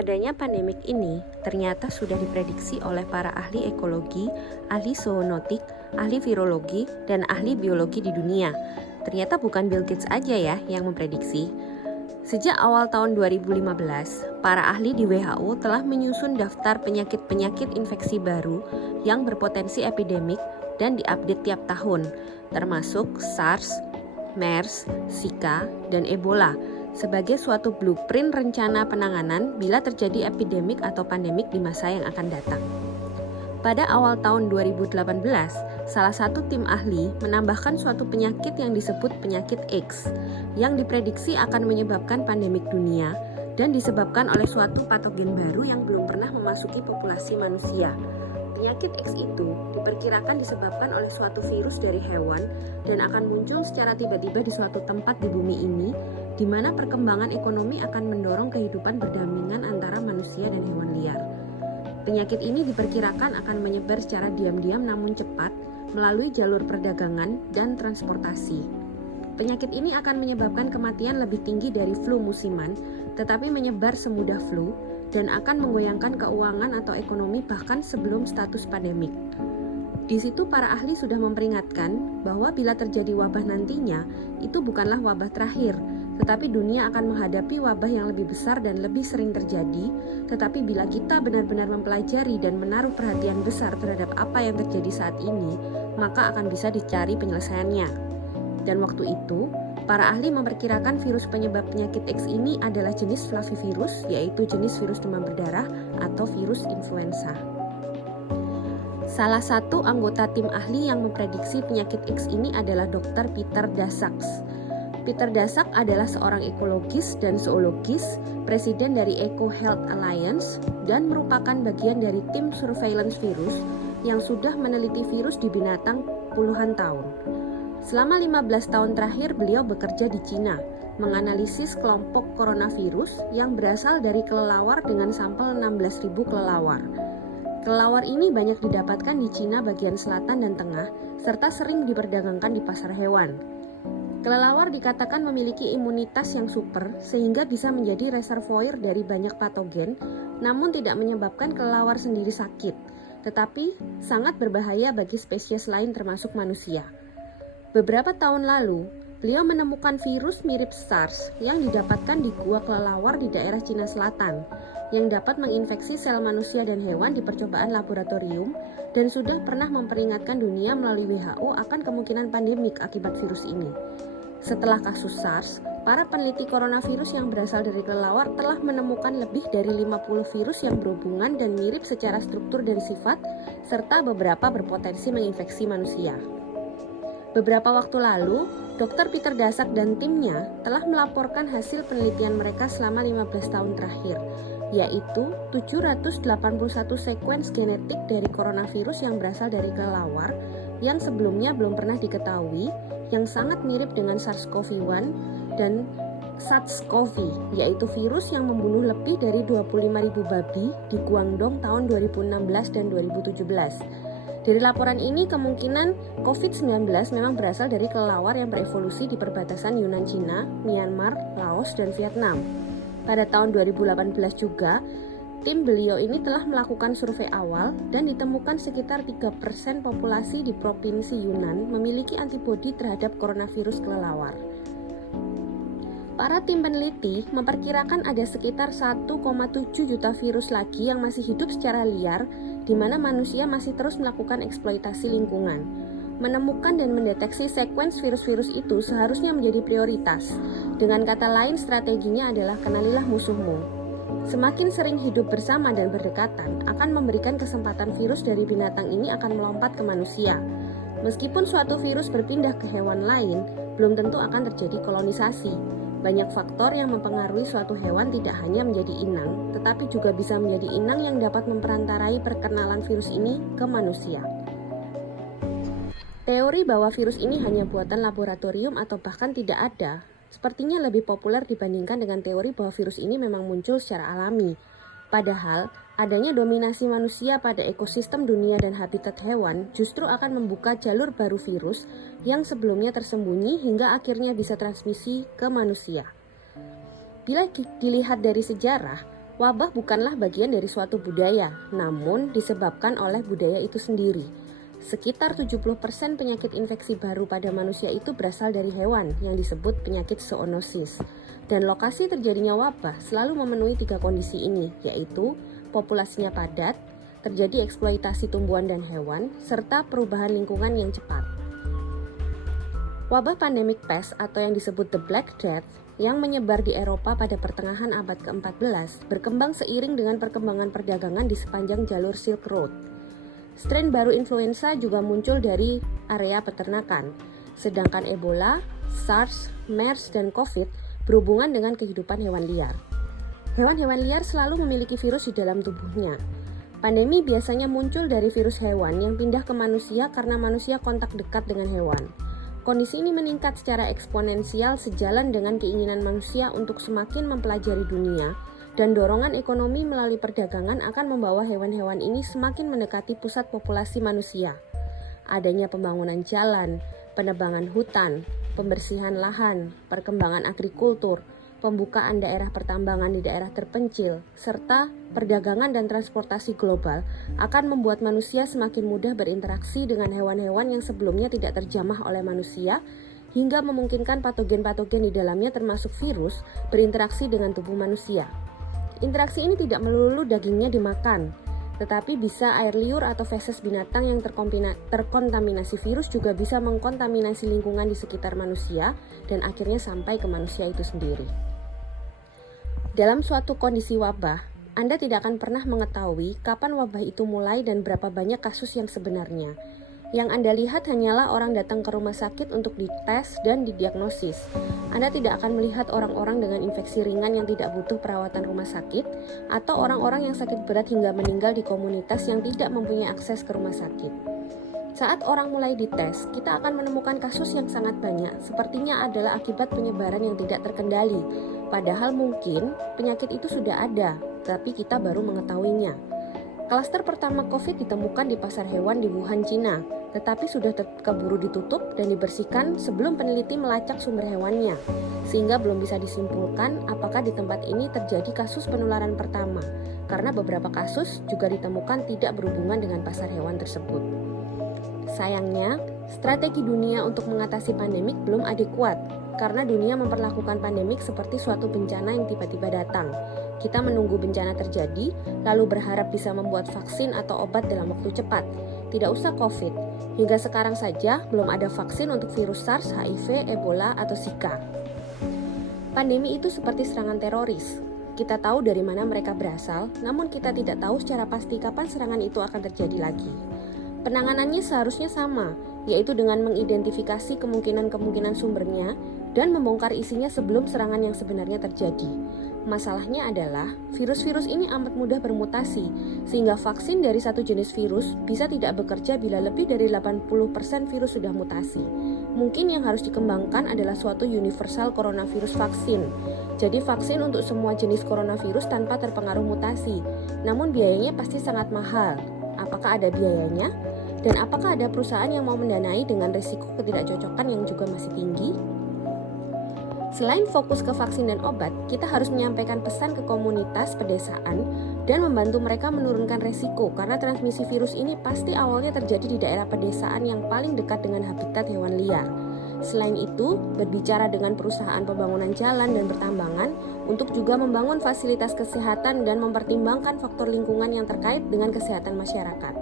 Adanya pandemik ini ternyata sudah diprediksi oleh para ahli ekologi, ahli zoonotik, ahli virologi, dan ahli biologi di dunia. Ternyata bukan Bill Gates aja ya yang memprediksi. Sejak awal tahun 2015, para ahli di WHO telah menyusun daftar penyakit-penyakit infeksi baru yang berpotensi epidemik dan diupdate tiap tahun, termasuk SARS, MERS, Zika, dan Ebola, sebagai suatu blueprint rencana penanganan bila terjadi epidemik atau pandemik di masa yang akan datang. Pada awal tahun 2018, salah satu tim ahli menambahkan suatu penyakit yang disebut penyakit X, yang diprediksi akan menyebabkan pandemik dunia dan disebabkan oleh suatu patogen baru yang belum pernah memasuki populasi manusia. Penyakit X itu diperkirakan disebabkan oleh suatu virus dari hewan dan akan muncul secara tiba-tiba di suatu tempat di bumi ini, di mana perkembangan ekonomi akan mendorong kehidupan berdampingan antara manusia dan hewan liar. Penyakit ini diperkirakan akan menyebar secara diam-diam namun cepat melalui jalur perdagangan dan transportasi. Penyakit ini akan menyebabkan kematian lebih tinggi dari flu musiman, tetapi menyebar semudah flu dan akan menggoyangkan keuangan atau ekonomi bahkan sebelum status pandemik. Di situ para ahli sudah memperingatkan bahwa bila terjadi wabah nantinya, itu bukanlah wabah terakhir, tetapi dunia akan menghadapi wabah yang lebih besar dan lebih sering terjadi, tetapi bila kita benar-benar mempelajari dan menaruh perhatian besar terhadap apa yang terjadi saat ini, maka akan bisa dicari penyelesaiannya. Dan waktu itu, para ahli memperkirakan virus penyebab penyakit X ini adalah jenis flavivirus, yaitu jenis virus demam berdarah atau virus influenza. Salah satu anggota tim ahli yang memprediksi penyakit X ini adalah Dr. Peter Daszak. Peter Daszak adalah seorang ekologis dan zoologis, presiden dari Eco Health Alliance, dan merupakan bagian dari tim surveillance virus yang sudah meneliti virus di binatang puluhan tahun. Selama 15 tahun terakhir beliau bekerja di Cina, menganalisis kelompok coronavirus yang berasal dari kelelawar dengan sampel 16.000 kelelawar. Kelelawar ini banyak didapatkan di Cina bagian selatan dan tengah, serta sering diperdagangkan di pasar hewan. Kelelawar dikatakan memiliki imunitas yang super sehingga bisa menjadi reservoir dari banyak patogen, namun tidak menyebabkan kelelawar sendiri sakit, tetapi sangat berbahaya bagi spesies lain termasuk manusia. Beberapa tahun lalu, beliau menemukan virus mirip SARS yang didapatkan di gua kelelawar di daerah Cina Selatan, yang dapat menginfeksi sel manusia dan hewan di percobaan laboratorium dan sudah pernah memperingatkan dunia melalui WHO akan kemungkinan pandemik akibat virus ini. Setelah kasus SARS, para peneliti coronavirus yang berasal dari kelelawar telah menemukan lebih dari 50 virus yang berhubungan dan mirip secara struktur dan sifat, serta beberapa berpotensi menginfeksi manusia. Beberapa waktu lalu, Dr. Peter Daszak dan timnya telah melaporkan hasil penelitian mereka selama 15 tahun terakhir, yaitu 781 sekuens genetik dari coronavirus yang berasal dari kelelawar yang sebelumnya belum pernah diketahui, yang sangat mirip dengan SARS-CoV-1 dan SARS-CoV, yaitu virus yang membunuh lebih dari 25.000 babi di Guangdong tahun 2016 dan 2017. Dari laporan ini, kemungkinan COVID-19 memang berasal dari kelelawar yang berevolusi di perbatasan Yunan-Cina, Myanmar, Laos, dan Vietnam. Pada tahun 2018 juga, tim beliau ini telah melakukan survei awal dan ditemukan sekitar 3% populasi di provinsi Yunnan memiliki antibodi terhadap coronavirus kelelawar. Para tim peneliti memperkirakan ada sekitar 1,7 juta virus lagi yang masih hidup secara liar, di mana manusia masih terus melakukan eksploitasi lingkungan. Menemukan dan mendeteksi sekuens virus-virus itu seharusnya menjadi prioritas. Dengan kata lain, strateginya adalah kenalilah musuhmu. Semakin sering hidup bersama dan berdekatan akan memberikan kesempatan virus dari binatang ini akan melompat ke manusia. Meskipun suatu virus berpindah ke hewan lain, belum tentu akan terjadi kolonisasi. Banyak faktor yang mempengaruhi suatu hewan tidak hanya menjadi inang, tetapi juga bisa menjadi inang yang dapat memperantarai perkenalan virus ini ke manusia. Teori bahwa virus ini hanya buatan laboratorium atau bahkan tidak ada, sepertinya lebih populer dibandingkan dengan teori bahwa virus ini memang muncul secara alami. Padahal, adanya dominasi manusia pada ekosistem dunia dan habitat hewan justru akan membuka jalur baru virus yang sebelumnya tersembunyi hingga akhirnya bisa transmisi ke manusia. Bila dilihat dari sejarah, Wabah bukanlah bagian dari suatu budaya, namun disebabkan oleh budaya itu sendiri. Sekitar 70% penyakit infeksi baru pada manusia itu berasal dari hewan yang disebut penyakit zoonosis. Dan lokasi terjadinya wabah selalu memenuhi 3 kondisi ini, yaitu populasinya padat, terjadi eksploitasi tumbuhan dan hewan, serta perubahan lingkungan yang cepat. Wabah pandemik pest atau yang disebut The Black Death yang menyebar di Eropa pada pertengahan abad ke-14 berkembang seiring dengan perkembangan perdagangan di sepanjang jalur Silk Road. Strain baru influenza juga muncul dari area peternakan, sedangkan Ebola, SARS, MERS, dan COVID berhubungan dengan kehidupan hewan liar. Hewan-hewan liar selalu memiliki virus di dalam tubuhnya. Pandemi biasanya muncul dari virus hewan yang pindah ke manusia karena manusia kontak dekat dengan hewan. Kondisi ini meningkat secara eksponensial sejalan dengan keinginan manusia untuk semakin mempelajari dunia, dan dorongan ekonomi melalui perdagangan akan membawa hewan-hewan ini semakin mendekati pusat populasi manusia. Adanya pembangunan jalan, penebangan hutan, pembersihan lahan, perkembangan agrikultur, pembukaan daerah pertambangan di daerah terpencil, serta perdagangan dan transportasi global akan membuat manusia semakin mudah berinteraksi dengan hewan-hewan yang sebelumnya tidak terjamah oleh manusia, hingga memungkinkan patogen-patogen di dalamnya termasuk virus berinteraksi dengan tubuh manusia. Interaksi ini tidak melulu dagingnya dimakan, tetapi bisa air liur atau feses binatang yang terkontaminasi virus juga bisa mengkontaminasi lingkungan di sekitar manusia dan akhirnya sampai ke manusia itu sendiri. Dalam suatu kondisi wabah, Anda tidak akan pernah mengetahui kapan wabah itu mulai dan berapa banyak kasus yang sebenarnya. Yang Anda lihat hanyalah orang datang ke rumah sakit untuk dites dan didiagnosis. Anda tidak akan melihat orang-orang dengan infeksi ringan yang tidak butuh perawatan rumah sakit, atau orang-orang yang sakit berat hingga meninggal di komunitas yang tidak mempunyai akses ke rumah sakit. Saat orang mulai dites, kita akan menemukan kasus yang sangat banyak, sepertinya adalah akibat penyebaran yang tidak terkendali. Padahal mungkin penyakit itu sudah ada, tapi kita baru mengetahuinya. Klaster pertama COVID ditemukan di pasar hewan di Wuhan, Cina, tetapi sudah keburu ditutup dan dibersihkan sebelum peneliti melacak sumber hewannya, sehingga belum bisa disimpulkan apakah di tempat ini terjadi kasus penularan pertama, karena beberapa kasus juga ditemukan tidak berhubungan dengan pasar hewan tersebut. Sayangnya, strategi dunia untuk mengatasi pandemik belum adekuat, karena dunia memperlakukan pandemik seperti suatu bencana yang tiba-tiba datang. Kita menunggu bencana terjadi, lalu berharap bisa membuat vaksin atau obat dalam waktu cepat. Tidak usah COVID, hingga sekarang saja belum ada vaksin untuk virus SARS, HIV, Ebola, atau Zika. Pandemi itu seperti serangan teroris. Kita tahu dari mana mereka berasal, namun kita tidak tahu secara pasti kapan serangan itu akan terjadi lagi. Penanganannya seharusnya sama, yaitu dengan mengidentifikasi kemungkinan-kemungkinan sumbernya dan membongkar isinya sebelum serangan yang sebenarnya terjadi. Masalahnya adalah, virus-virus ini amat mudah bermutasi, sehingga vaksin dari satu jenis virus bisa tidak bekerja bila lebih dari 80% virus sudah mutasi. Mungkin yang harus dikembangkan adalah suatu universal coronavirus vaksin. Jadi vaksin untuk semua jenis coronavirus tanpa terpengaruh mutasi, namun biayanya pasti sangat mahal. Apakah ada biayanya? Dan apakah ada perusahaan yang mau mendanai dengan risiko ketidakcocokan yang juga masih tinggi? Selain fokus ke vaksin dan obat, kita harus menyampaikan pesan ke komunitas pedesaan dan membantu mereka menurunkan resiko, karena transmisi virus ini pasti awalnya terjadi di daerah pedesaan yang paling dekat dengan habitat hewan liar. Selain itu, berbicara dengan perusahaan pembangunan jalan dan pertambangan untuk juga membangun fasilitas kesehatan dan mempertimbangkan faktor lingkungan yang terkait dengan kesehatan masyarakat.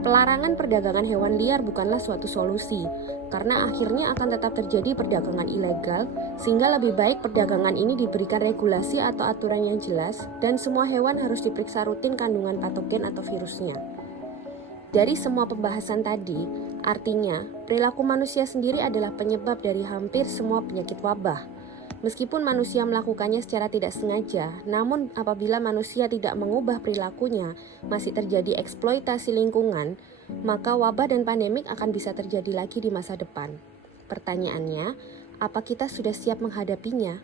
Pelarangan perdagangan hewan liar bukanlah suatu solusi, karena akhirnya akan tetap terjadi perdagangan ilegal, sehingga lebih baik perdagangan ini diberikan regulasi atau aturan yang jelas, dan semua hewan harus diperiksa rutin kandungan patogen atau virusnya. Dari semua pembahasan tadi, artinya perilaku manusia sendiri adalah penyebab dari hampir semua penyakit wabah. Meskipun manusia melakukannya secara tidak sengaja, namun apabila manusia tidak mengubah perilakunya, masih terjadi eksploitasi lingkungan, maka wabah dan pandemik akan bisa terjadi lagi di masa depan. Pertanyaannya, apa kita sudah siap menghadapinya?